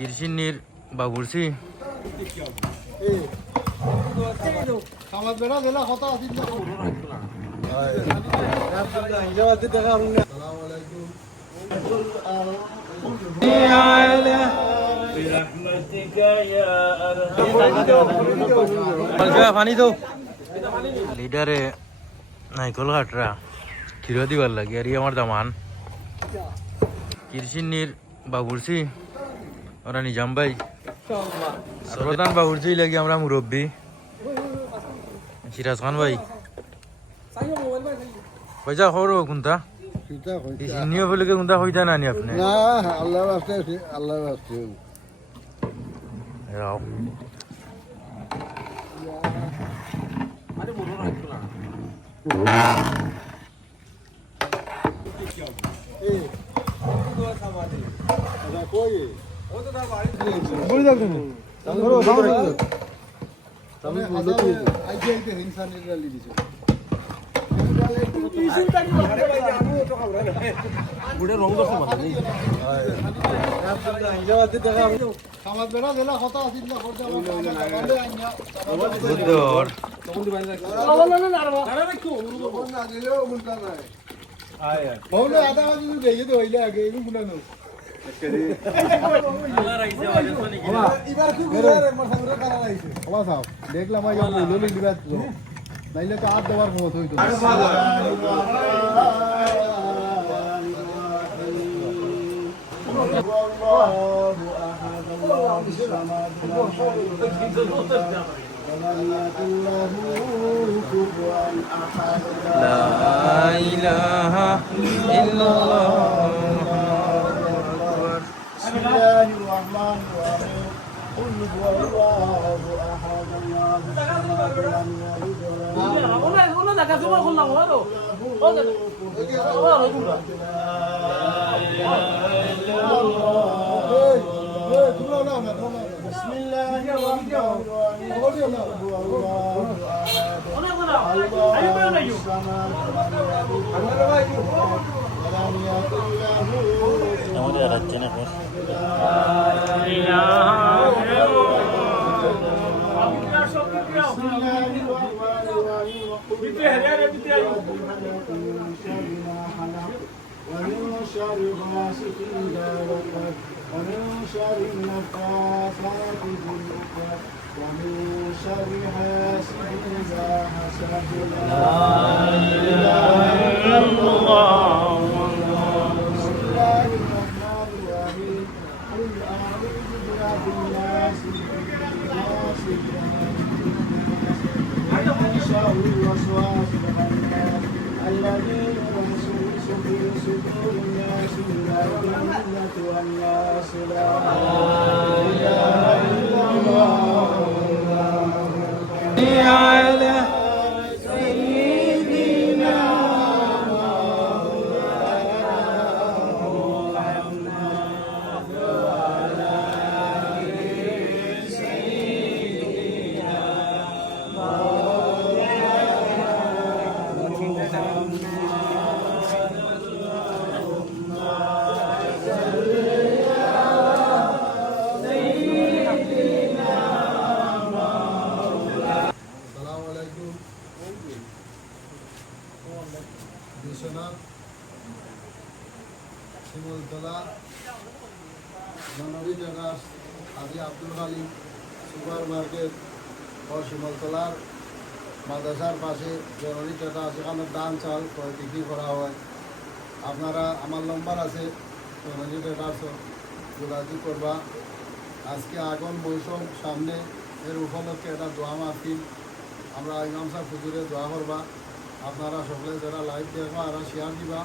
কিরসিনির বাবুরসি আমার বেড়া দিলা কথা আসিল না পানি তো লিডারে নাইকল ঘাটরা ক্ষীর দিবার লাগে আর আমার দামান কিরসিনির বাবুরসি ওরা নিজাম ভাই প্রধান বাবুরসি লাগে আমরা মুরব্বী সিরাজ খান ভাই পয়সা খবর কোনটা নিয়ে বলে কোনটা হইতা না নি আপনি না আল্লাহর রাস্তায় আছে আল্লাহর রাস্তায় রাও আমার বেড়া দিলা কথা আসিল না আধা বাজে দেখে তো হইলে আগে গুণানো দেখলাম নাইলে তো আর দেওয়ার মত হইতো لا إله إلا الله بسم الله الرحمن الرحيم قل هو الله احد الله الصمد لم يلد بسم الله الرحمن الرحيم قل هو الله احد الله الصمد ولم يكن له আমাদের রাজ্যে না بسم الله الرحمن الرحيم ومن شر غاسق إذا وقب ومن شر النفاثات في العقد ومن شر حاسد إذا حسد لا إله إلا الله بسم الله الرحمن الرحيم قل أعوذ برب الناس الناس من شر الوسواس الخناس الذي يوسوس في صدور الناس من الجنة والناس لا إله إلا الله على سيدنا বিশ্বনাথ শিমলতলা জনবী জাগাস আজি আব্দুল হালিম সুপার মার্কেট ও শিমলতলার মাদ্রাসার পাশে জরুরি টাকা সেখানে দান চাল বিক্রি করা হয়। আপনারা আমার নম্বর আছে জরুরি টাকার যোগাযোগ করবা। আজকে আগুন মৌসুম সামনে এর উপলক্ষে একটা দোয়া মাহফিল আমরা ইমাম সাহেব হুজুরে দোয়া করবা। আপনারা সকলে যারা লাইভ দেখবা আর শেয়ার দিবা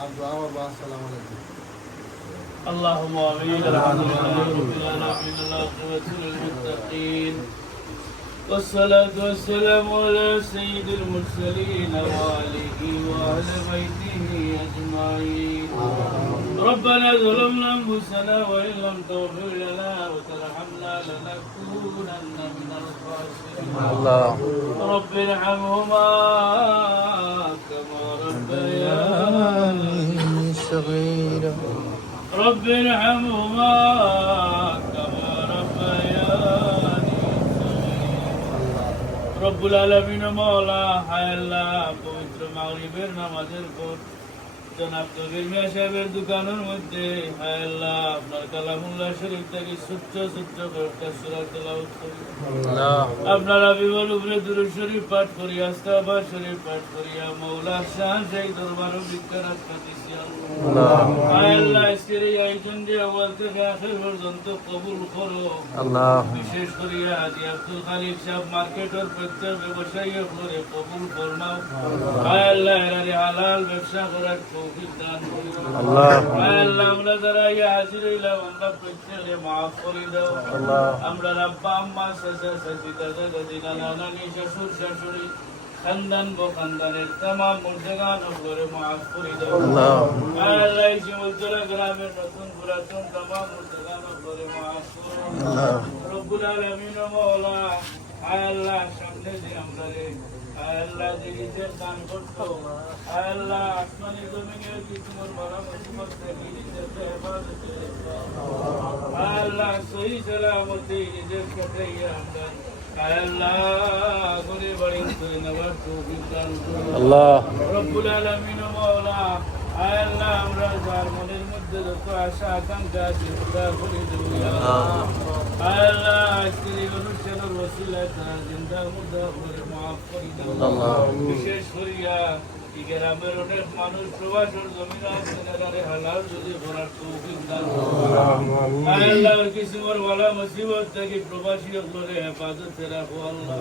আর দোয়া করবা। আসসালামু আলাইকুম। اللهم امين الحمد لله رب العالمين والعاقبة للمتقين والصلاة والسلام على سيد المرسلين وآله وأهل بيته أجمعين. ربنا ظلمنا أنفسنا وإن لم تغفر لنا وترحمنا لنكونن من الخاسرين. الله رب ارحمهما كما ربياني صغيرا رب ارحمهما كما ربياني صغيرا رب العالمين مولا হায় আল্লাহ পবিত্র মাগরিবের নামাজের পর জনাব কবির মিয়া সাহেবের দোকানের মধ্যে হায় আল্লাহ আপনার কালামুল্লাহ শরীফ থেকে ছোট্ট ছোট্ট কয়েকটা সূরা তেলাওয়াত করি আপনার হাবিবুল উপরে দুরূদ শরীফ পাঠ করি আস্তাগফির শরীফ পাঠ করিয়া মওলা শান সেই দরবার বিজ্ঞান দিছি আল্লাহ হায় আল্লাহ আজকের এই আয়োজন যে আওয়াজ থেকে আখির পর্যন্ত কবুল করো আল্লাহ বিশেষ করিয়া আজি আব্দুল খালিক সাহেব মার্কেটের প্রত্যেক ব্যবসায়ী করে কবুল ফরমাও হায় আল্লাহ এর হালাল ব্যবসা করার তৌফিক দান করো আল্লাহ হায় আল্লাহ আমরা যারা এই হাজির হইলাম আমরা প্রত্যেককে maaf করে দাও আল্লাহ আমরা আব্বা আম্মা চাচা চাচি দাদা দাদি নানা নানি শ্বশুর শাশুড়ি খানদান খানদানের तमाम মুর্দাগান করে maaf করে দাও আল্লাহ হায় আল্লাহ এই শিমুলতলা গ্রামের নতুন পুরাতন तमाम মুর্দাগান করে maaf করো আল্লাহ রব্বুল আলামিন মাওলা হায় আল্লাহ সামনে যে আমরা হায় আল্লাহ দিনের দান করতো হায় আল্লাহ আসমানি জমিনের কিসমর বড় মুসিবত থেকে নিজের ইবাদত করতো হায় আল্লাহ সহি সালামতে নিজের সাথে আমরা হায় আল্লাহ করে বড়ি করে নেওয়ার তৌফিক দান করো আল্লাহ রব্বুল আলামিন মাওলা হায় আল্লাহ আমরা যার মনের মধ্যে যত আশা আকাঙ্ক্ষা আছে পুরা করে দেব ইয়া আল্লাহ হায় আল্লাহ আজকের এই অনুষ্ঠানের ওসিলায় তার জিন্দার মুর্দা করে maaf করে দাও আল্লাহ বিশেষ করিয়া এই গ্রামের অনেক মানুষ প্রবাসের জমিন আছে যারা হালাল যদি করার তৌফিক দান করো হায় আল্লাহ কিসমর ওয়ালা মুসিবত থেকে প্রবাসী করে হেফাজতে রাখো আল্লাহ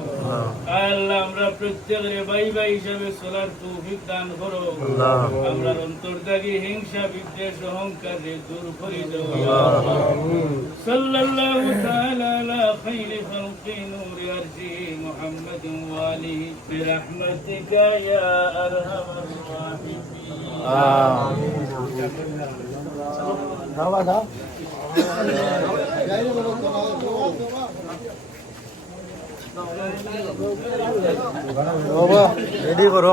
হায় আল্লাহ আমরা প্রত্যেকের ভাই ভাই হিসাবে চলার তৌফিক দান করো আল্লাহ আমরা অন্তর থেকে হিংসা বিদ্বেষ অহংকার দূর করে দাও ইয়া আল্লাহ সাল্লাল্লাহু তাআলা আলা খাইরি খালকি নূরি আরশি মুহাম্মদ ওয়া আলিহি বিরহমাতিকা ইয়া আরহামার রাহিমিন দাও দাও বাবা রেডি করো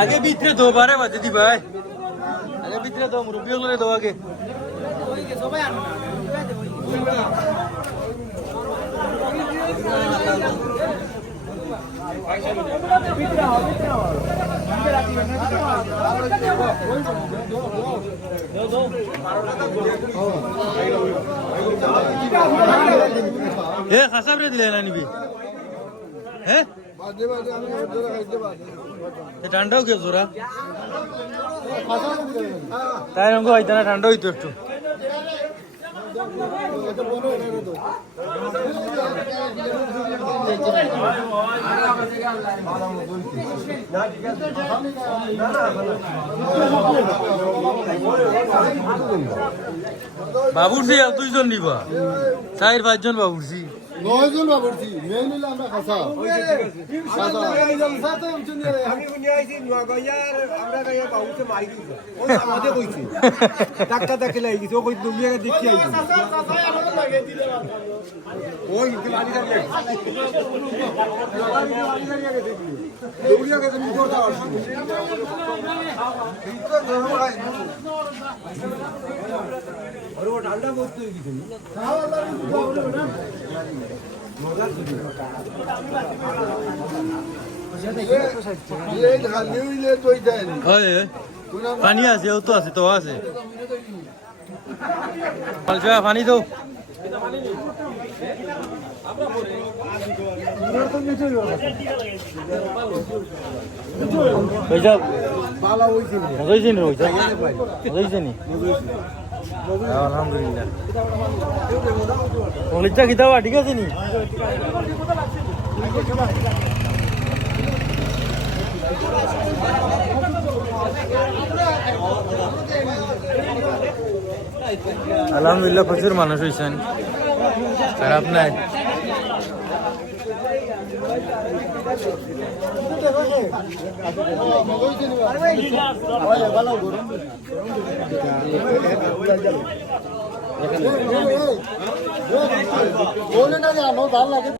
আগে ভিতরে দো বারে বাজে দি ভাই আগে ভিতরে দো মুরব্বি হলে দো আগে এ খাসাব রে দিলে না নিবি হ্যাঁ ঠান্ডাও কেউ জোরা তাই রঙ হইতো না ঠান্ডা হইতো একটু বাবুরছি আর দুইজন নিবা 4-5 জন বাবুরছি 9 জন বাবুরছি মেন নিলে আমরা খাসা আমি শুনে আইছি নোয়াগাঁয়ার আমরা গাঁয়া বাবুকে মারি দিছে ও আমাদের কইছে টাকা টাকা লাগি গেছে ও কই দুনিয়া দেখি আইছি ওই ইতে বাড়ি কাটে দুনিয়া কাছে নিতে দাও আরে ও ঠান্ডা করতে গেছে পানি আছে ও তো আছে তো আছে পানি তো পয়সা পালা হইছে নি আলহামদুলিল্লাহ হলিচা খিতাবা ঠিক আছে নি আলহামদুলিল্লাহ প্রচুর মানুষ হয়েছেন খারাপ নাই বলে না জানো ভাল লাগে